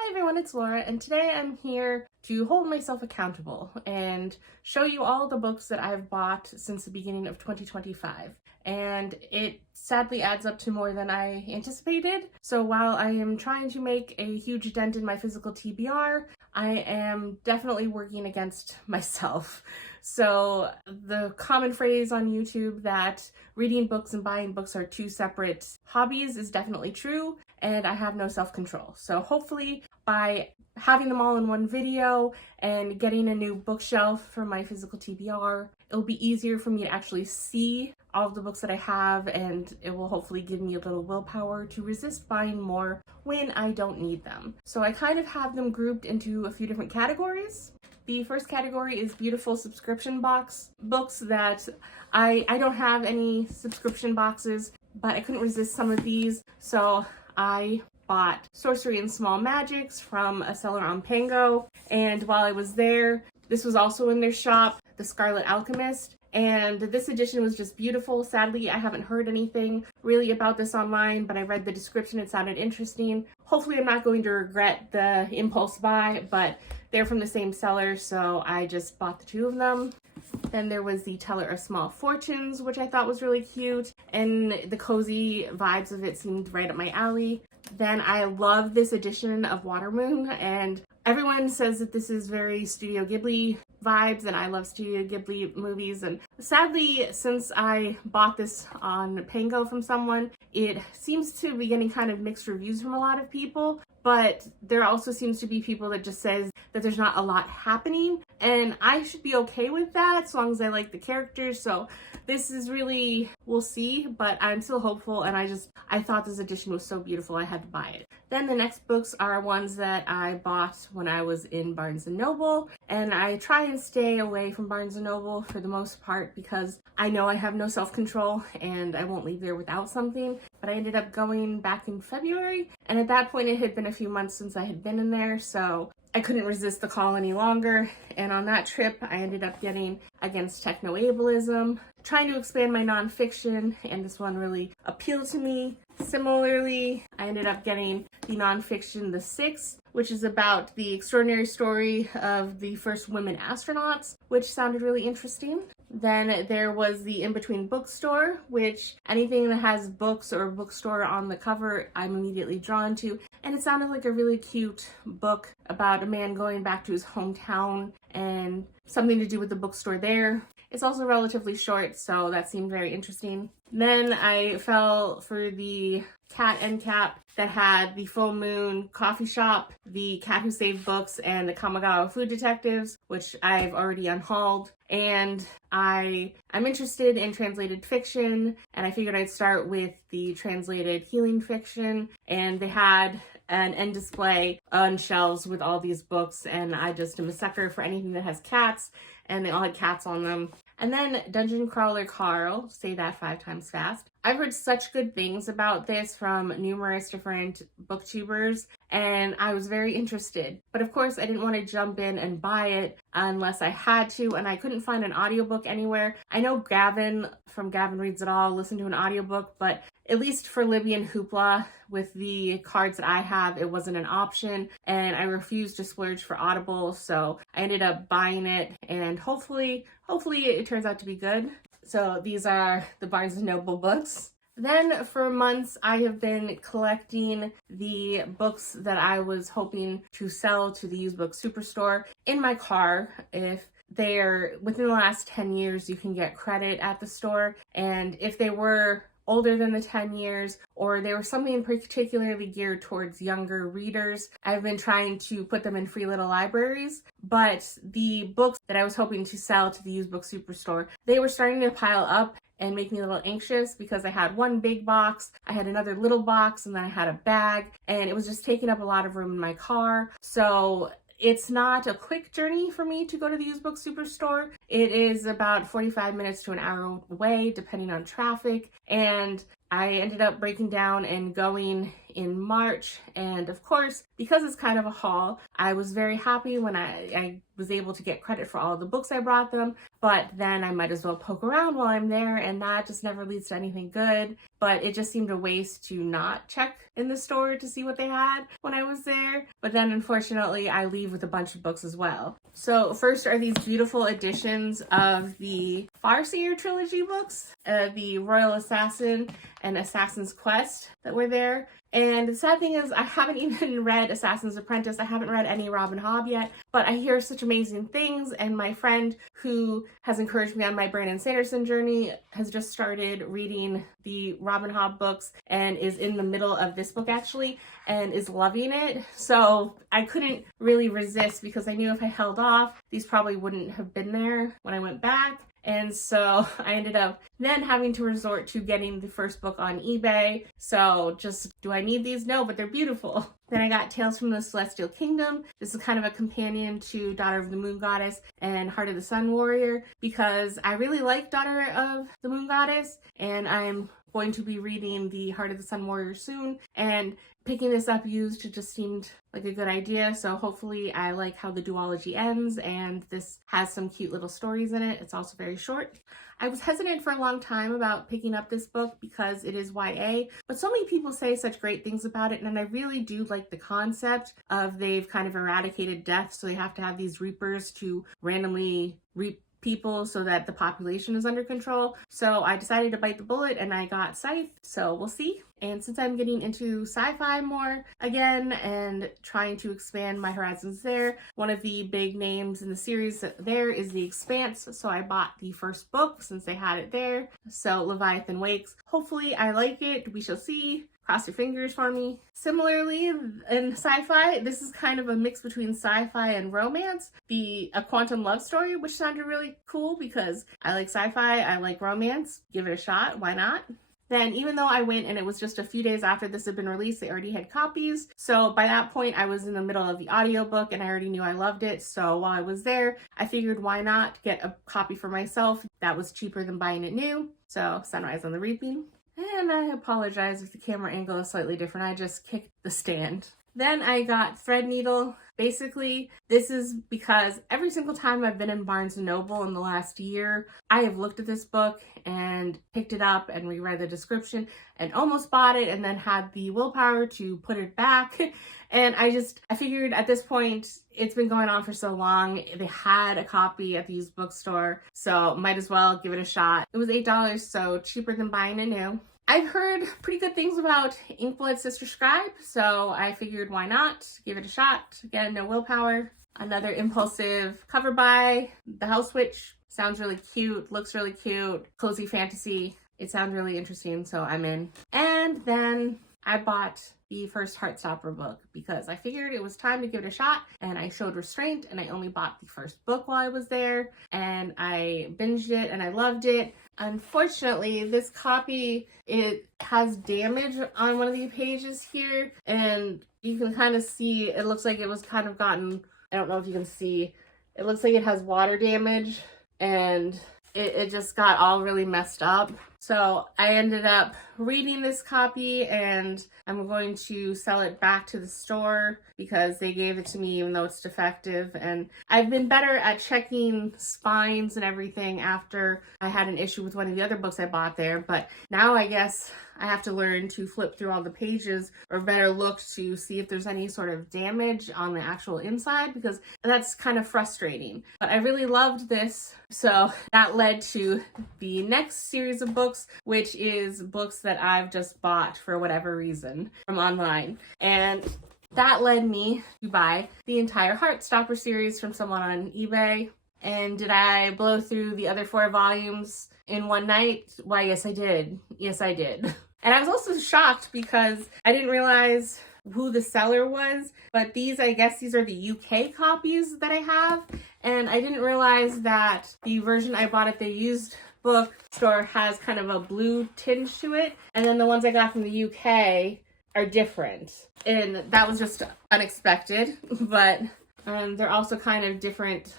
Hi everyone, it's Laura, and today I'm here to hold myself accountable and show you all the books that I've bought since the beginning of 2025. And it sadly adds up to more than I anticipated. So while I am trying to make a huge dent in my physical TBR, I am definitely working against myself. So the common phrase on YouTube that reading books and buying books are two separate hobbies is definitely true, and I have no self-control. So hopefully by having them all in one video and getting a new bookshelf for my physical TBR, it'll be easier for me to actually see all of the books that I have, and it will hopefully give me a little willpower to resist buying more when I don't need them. So I kind of have them grouped into a few different categories. The first category is beautiful subscription box books that I don't have any subscription boxes, but I couldn't resist some of these. So I bought Sorcery and Small Magics from a seller on Pango. And while I was there, this was also in their shop, The Scarlet Alchemist. And this edition was just beautiful. Sadly, I haven't heard anything really about this online, but I read the description. It sounded interesting. Hopefully I'm not going to regret the impulse buy, but they're from the same seller, so I just bought the two of them. Then there was the Teller of Small Fortunes, which I thought was really cute, and the cozy vibes of it seemed right up my alley. Then I love this edition of Watermoon, and everyone says that this is very Studio Ghibli vibes, and I love Studio Ghibli movies. And sadly, since I bought this on Pango from someone, it seems to be getting kind of mixed reviews from a lot of people. But there also seems to be people that just says that there's not a lot happening, and I should be okay with that as long as I like the characters. So this is really, we'll see, but I'm still hopeful, and I thought this edition was so beautiful I had to buy it. Then the next books are ones that I bought when I was in Barnes & Noble, and I try and stay away from Barnes & Noble for the most part because I know I have no self-control and I won't leave there without something. But I ended up going back in February, and at that point it had been a few months since I had been in there, so I couldn't resist the call any longer. And on that trip, I ended up getting Against Techno-Ableism, trying to expand my nonfiction, and this one really appealed to me. Similarly, I ended up getting the nonfiction The Six, which is about the extraordinary story of the first women astronauts, which sounded really interesting. Then there was the In Between Bookstore, which anything that has books or bookstore on the cover, I'm immediately drawn to. And it sounded like a really cute book about a man going back to his hometown and something to do with the bookstore there. It's also relatively short, so that seemed very interesting. Then I fell for the Cat and Cap that had the Full Moon Coffee Shop, the Cat Who Saved Books, and the Kamigawa Food Detectives, which I've already unhauled. And I'm interested in translated fiction, and I figured I'd start with the translated healing fiction. And they had an end display on shelves with all these books, and I just am a sucker for anything that has cats, and they all had cats on them. And then Dungeon Crawler Carl, say that 5 times fast. I've heard such good things about this from numerous different booktubers, and I was very interested. But of course, I didn't want to jump in and buy it unless I had to, and I couldn't find an audiobook anywhere. I know Gavin from Gavin Reads It All listened to an audiobook, but at least for Libyan Hoopla, with the cards that I have, it wasn't an option, and I refused to splurge for Audible, so I ended up buying it, and hopefully it turns out to be good. So these are the Barnes & Noble books. Then for months, I have been collecting the books that I was hoping to sell to the used book superstore in my car. If they're within the last 10 years, you can get credit at the store, and if they were older than the 10 years, or they were something particularly geared towards younger readers, I've been trying to put them in free little libraries. But the books that I was hoping to sell to the used book superstore, they were starting to pile up and make me a little anxious because I had one big box, I had another little box, and then I had a bag, and it was just taking up a lot of room in my car. So it's not a quick journey for me to go to the used book superstore. It is about 45 minutes to an hour away, depending on traffic. And I ended up breaking down and going in March. And of course, because it's kind of a haul, I was very happy when I was able to get credit for all the books I brought them, but then I might as well poke around while I'm there, and that just never leads to anything good. But it just seemed a waste to not check in the store to see what they had when I was there. But then unfortunately, I leave with a bunch of books as well. So first are these beautiful editions of the Farseer trilogy books, the Royal Assassin and Assassin's Quest that were there. And the sad thing is I haven't even read Assassin's Apprentice. I haven't read any Robin Hobb yet, but I hear such amazing things. And my friend who has encouraged me on my Brandon Sanderson journey has just started reading the Robin Hobb books and is in the middle of this book actually and is loving it. So I couldn't really resist because I knew if I held off, these probably wouldn't have been there when I went back. And so I ended up then having to resort to getting the first book on eBay. So just, do I need these? No, but they're beautiful. Then I got Tales from the Celestial Kingdom. This is kind of a companion to Daughter of the Moon Goddess and Heart of the Sun Warrior because I really like Daughter of the Moon Goddess, and I'm going to be reading the Heart of the Sun Warrior soon, and picking this up used just seemed like a good idea. So hopefully I like how the duology ends, and this has some cute little stories in it. It's also very short. I was hesitant for a long time about picking up this book because it is YA, but so many people say such great things about it, and I really do like the concept of they've kind of eradicated death, so they have to have these reapers to randomly reap people so that the population is under control. So I decided to bite the bullet and I got Scythe, so we'll see. And since I'm getting into sci-fi more again and trying to expand my horizons there, one of the big names in the series there is The Expanse, so I bought the first book since they had it there. So Leviathan Wakes. Hopefully I like it, we shall see. Cross your fingers for me. Similarly, in sci-fi, this is kind of a mix between sci-fi and romance. A Quantum Love Story, which sounded really cool because I like sci-fi, I like romance. Give it a shot, why not? Then even though I went and it was just a few days after this had been released, they already had copies. So by that point, I was in the middle of the audiobook and I already knew I loved it. So while I was there, I figured why not get a copy for myself. That was cheaper than buying it new. So Sunrise on the Reaping. And I apologize if the camera angle is slightly different. I just kicked the stand. Then I got Threadneedle. Basically, this is because every single time I've been in Barnes & Noble in the last year, I have looked at this book and picked it up and reread the description and almost bought it and then had the willpower to put it back. And I figured at this point, it's been going on for so long. They had a copy at the used bookstore, so might as well give it a shot. It was $8, so cheaper than buying it new. I've heard pretty good things about Inkblood Sister Scribe, so I figured why not? Give it a shot. Again, no willpower. Another impulsive cover buy, The House Witch. Sounds really cute, looks really cute, cozy fantasy. It sounds really interesting, so I'm in. And then I bought the first Heartstopper book because I figured it was time to give it a shot, and I showed restraint and I only bought the first book while I was there, and I binged it and I loved it. Unfortunately, this copy, it has damage on one of the pages here, and you can kind of see, it looks like it was kind of gotten, I don't know if you can see, it looks like it has water damage, and it just got all really messed up. So I ended up reading this copy, and I'm going to sell it back to the store because they gave it to me even though it's defective. And I've been better at checking spines and everything after I had an issue with one of the other books I bought there. But now I guess I have to learn to flip through all the pages or better look to see if there's any sort of damage on the actual inside, because that's kind of frustrating. But I really loved this. So that led to the next series of books, which is books that I've just bought for whatever reason from online. And that led me to buy the entire Heartstopper series from someone on eBay. And did I blow through the other 4 volumes in one night? Why, yes, I did. Yes, I did. And I was also shocked because I didn't realize who the seller was, but I guess these are the UK copies that I have. And I didn't realize that the version I bought at the used bookstore has kind of a blue tinge to it. And then the ones I got from the UK are different. And that was just unexpected, but they're also kind of different,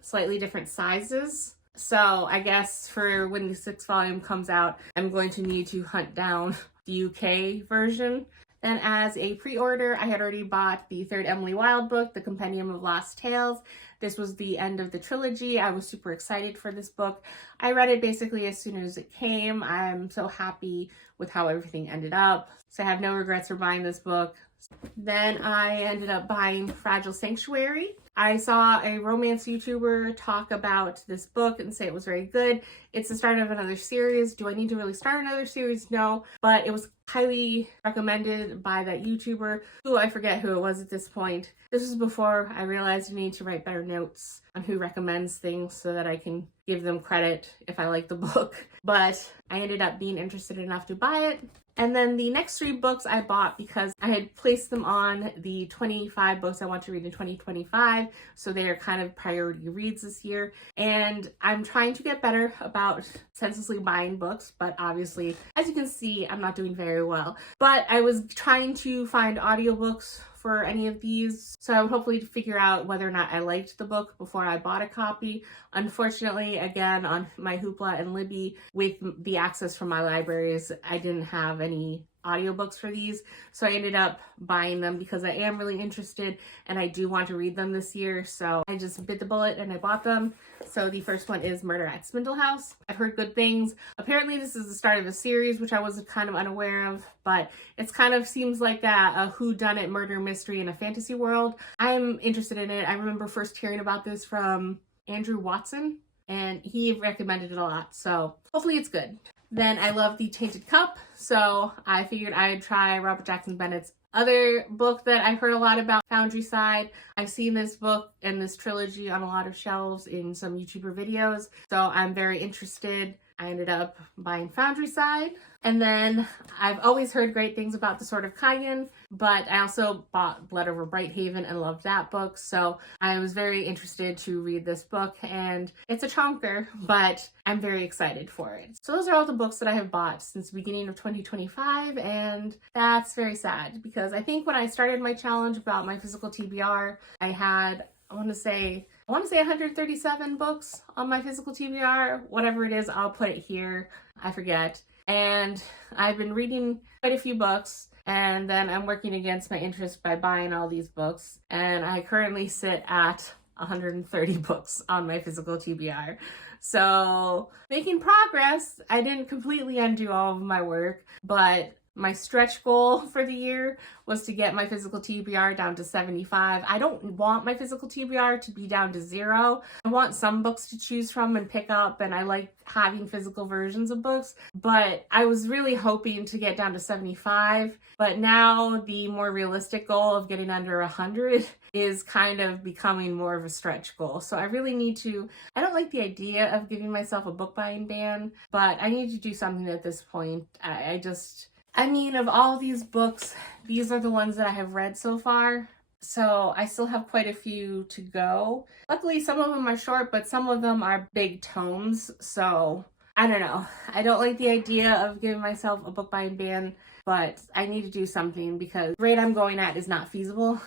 slightly different sizes. So I guess for when the 6th volume comes out, I'm going to need to hunt down the UK version. Then as a pre-order, I had already bought the third Emily Wilde book, The Compendium of Lost Tales. This was the end of the trilogy. I was super excited for this book. I read it basically as soon as it came. I'm so happy with how everything ended up. So I have no regrets for buying this book. Then I ended up buying Fragile Sanctuary. I saw a romance YouTuber talk about this book and say it was very good. It's the start of another series. Do I need to really start another series? No, but it was highly recommended by that YouTuber, who I forget who it was at this point. This was before I realized I need to write better notes on who recommends things so that I can give them credit if I like the book. But I ended up being interested enough to buy it. And then the next 3 books I bought because I had placed them on the 25 books I want to read in 2025. So they are kind of priority reads this year. And I'm trying to get better about senselessly buying books, but obviously, as you can see, I'm not doing very well. But I was trying to find audiobooks for any of these, so I would hopefully figure out whether or not I liked the book before I bought a copy. Unfortunately, again, on my Hoopla and Libby, with the access from my libraries, I didn't have any audiobooks for these, so I ended up buying them because I am really interested and I do want to read them this year, so I just bit the bullet and I bought them. So the first one is Murder at Spindle House. I've heard good things. Apparently this is the start of a series, which I was kind of unaware of, but it's kind of seems like a whodunit murder mystery in a fantasy world. I'm interested in it. I remember first hearing about this from Andrew Watson, and he recommended it a lot, so hopefully it's good. Then I love The Tainted Cup, so I figured I'd try Robert Jackson Bennett's other book that I've heard a lot about, Foundry Side. I've seen this book and this trilogy on a lot of shelves in some YouTuber videos, so I'm very interested. I ended up buying Foundry Side. And then I've always heard great things about The Sword of Cayenne, but I also bought Blood Over Brighthaven and loved that book. So I was very interested to read this book, and it's a chonker, but I'm very excited for it. So those are all the books that I have bought since the beginning of 2025, and that's very sad because I think when I started my challenge about my physical TBR, I had, I want to say 137 books on my physical TBR. Whatever it is, I'll put it here. I forget. And I've been reading quite a few books, and then I'm working against my interest by buying all these books. And I currently sit at 130 books on my physical TBR. So making progress. I didn't completely undo all of my work, but my stretch goal for the year was to get my physical TBR down to 75. I don't want my physical TBR to be down to 0. I want some books to choose from and pick up, and I like having physical versions of books, but I was really hoping to get down to 75. But now the more realistic goal of getting under 100 is kind of becoming more of a stretch goal. So I really need to, I don't like the idea of giving myself a book buying ban, but I need to do something at this point. I mean, of all these books, these are the ones that I have read so far. So I still have quite a few to go. Luckily, some of them are short, but some of them are big tomes. So I don't know. I don't like the idea of giving myself a book buying ban, but I need to do something because the rate I'm going at is not feasible.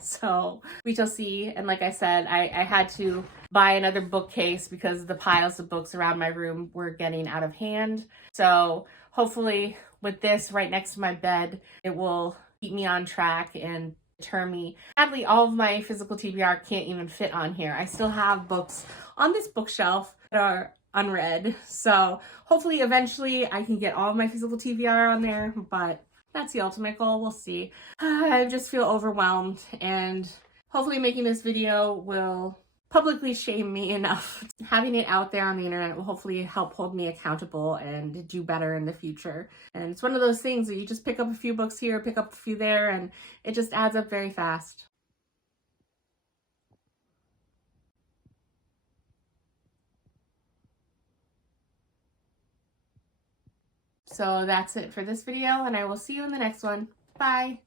So we shall see. And like I said, I had to buy another bookcase because the piles of books around my room were getting out of hand. So hopefully with this right next to my bed, it will keep me on track and deter me. Sadly, all of my physical TBR can't even fit on here. I still have books on this bookshelf that are unread. So hopefully eventually I can get all of my physical TBR on there, but that's the ultimate goal. We'll see. I just feel overwhelmed, and hopefully making this video will publicly shame me enough. Having it out there on the internet will hopefully help hold me accountable and do better in the future. And it's one of those things that you just pick up a few books here, pick up a few there, and it just adds up very fast. So that's it for this video, and I will see you in the next one. Bye!